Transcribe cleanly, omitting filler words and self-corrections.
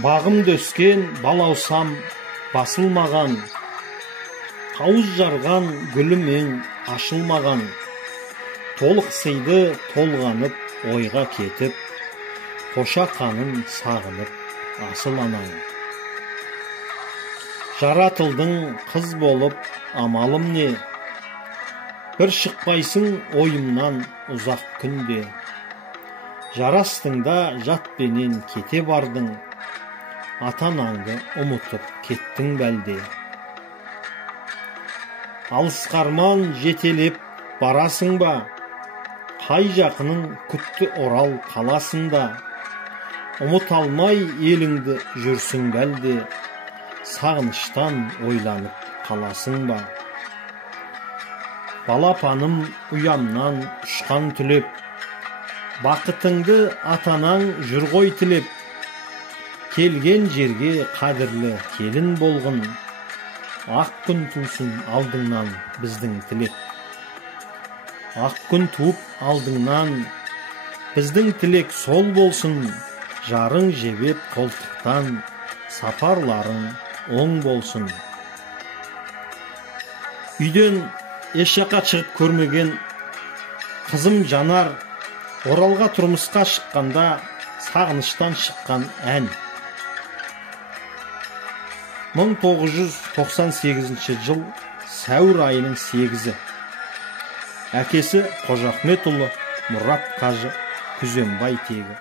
Бағымда өскен балаусам басылмаған, қауыз жарған гүлімен ашылмаған, толық сыйды толғанып ойға кетіп, қоша қанын сағынып асыл анаң. Жаратылдың қыз болып амалым не, бір шықпайсың ойымнан ұзақ күнде. Жарастың да жатпенен кете бардың, ата-анаңды ұмытып кеттің бәлде. Алысқарман жетелеп барасың ба, қай жақының күтті орал қаласында. Ұмыт алмай еліңді жүрсің бәлде, сағыныштан ойланып қаласың ба. Балапаным ұямнан ұшқан түлеп, бақытыңды атанаң жүр ғой тілеп. Келген жерге қадірлі келін болғын, ақ күн тусын алдыңнан біздің тілек. Ақ күн туып алдыңнан біздің тілек сол болсын, жарың жебеп қолтықтан сапарларың оң болсын. Үйден еш жаққа шығып көрмеген қызым Жанар Оралға тұрмысқа шыққанда сағыныштан шыққан ән. 1998 жыл сәуір айының 8-і. Әкесі Қожахметұлы Мұрат Қажы Күзембай тегі.